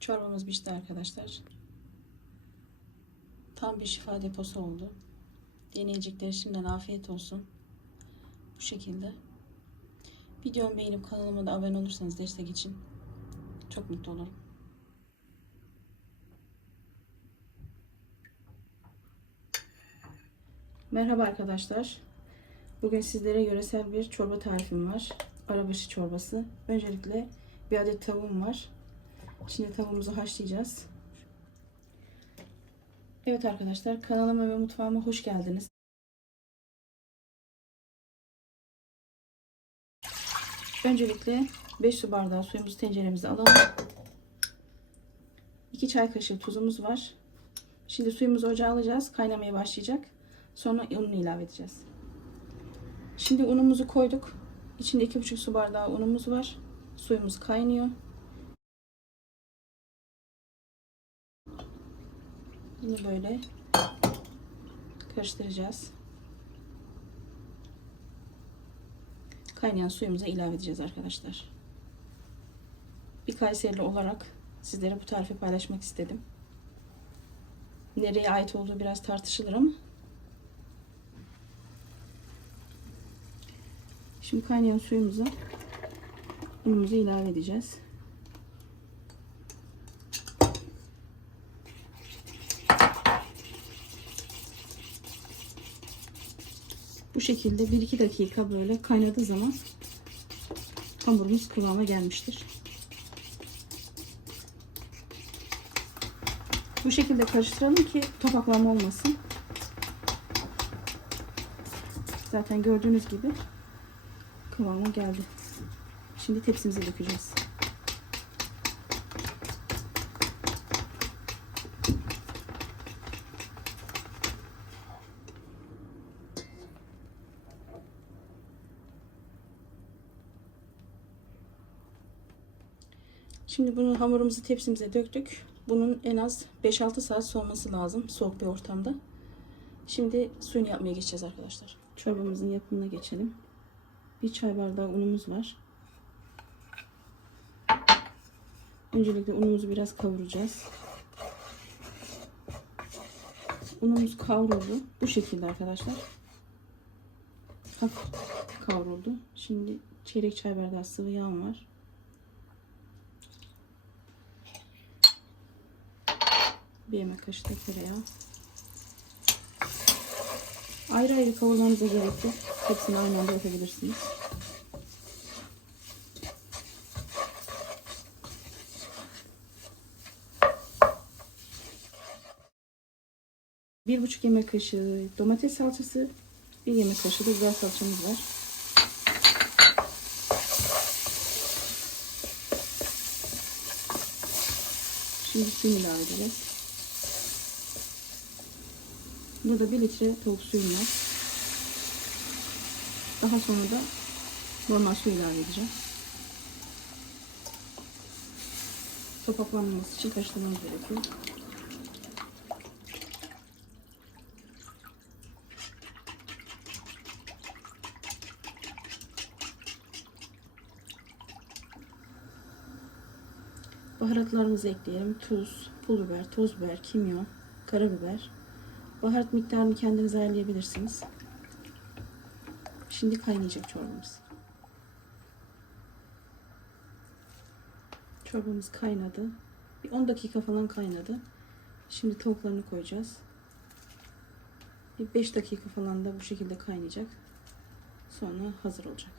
Çorbamız pişti arkadaşlar. Tam bir şifa deposu oldu. Deneyecekler şimdiden afiyet olsun. Bu şekilde. Videomu beğenip kanalıma da abone olursanız destek için çok mutlu olurum. Merhaba arkadaşlar. Bugün sizlere yöresel bir çorba tarifim var. Arabaşı çorbası. Öncelikle bir adet tavuğum var. Şimdi tavuğumuzu haşlayacağız. Evet arkadaşlar kanalıma ve mutfağıma hoş geldiniz. Öncelikle 5 su bardağı suyumuzu tenceremize alalım. 2 çay kaşığı tuzumuz var. Şimdi suyumuzu ocağa alacağız. Kaynamaya başlayacak. Sonra ununu ilave edeceğiz. Şimdi unumuzu koyduk. İçinde 2,5 su bardağı unumuz var. Suyumuz kaynıyor. Bunu böyle karıştıracağız. Kaynayan suyumuza ilave edeceğiz arkadaşlar. Bir Kayserili olarak sizlere bu tarifi paylaşmak istedim. Nereye ait olduğu biraz tartışılır ama Şimdi kaynayan suyumuza unumuzu ilave edeceğiz. Bu şekilde 1-2 dakika böyle kaynadığı zaman hamurumuz kıvama gelmiştir. Bu şekilde karıştıralım ki topaklama olmasın. Zaten gördüğünüz gibi kıvama geldi. Şimdi tepsimize dökeceğiz. Şimdi bunu hamurumuzu tepsimize döktük. Bunun en az 5-6 saat soğuması lazım soğuk bir ortamda. Şimdi suyunu yapmaya geçeceğiz arkadaşlar. Çorbamızın yapımına geçelim. Bir çay bardağı unumuz var. Öncelikle unumuzu biraz kavuracağız. Unumuz kavruldu. Bu şekilde arkadaşlar. Hafif kavruldu. Şimdi çeyrek çay bardağı sıvı yağım var. Bir yemek kaşığı tereyağı. Ayrı ayrı kavurmanıza gerek yok. Hepsini aynı anda yapabilirsiniz. Bir buçuk yemek kaşığı domates salçası, bir yemek kaşığı da biber salçamız var. Şimdi suyunu ilave edeceğiz. Burada 1 litre tavuk suyum var. Daha sonra da normal su ilave edeceğim. Topaklanmaması için karıştırmamız gerekiyor. Baharatlarımızı ekleyelim. Tuz, pul biber, toz biber, kimyon, karabiber. Baharat miktarını kendiniz ayarlayabilirsiniz. Şimdi kaynayacak çorbamız. Çorbamız kaynadı. Bir 10 dakika falan kaynadı. Şimdi tavuklarını koyacağız. Bir 5 dakika falan da bu şekilde kaynayacak. Sonra hazır olacak.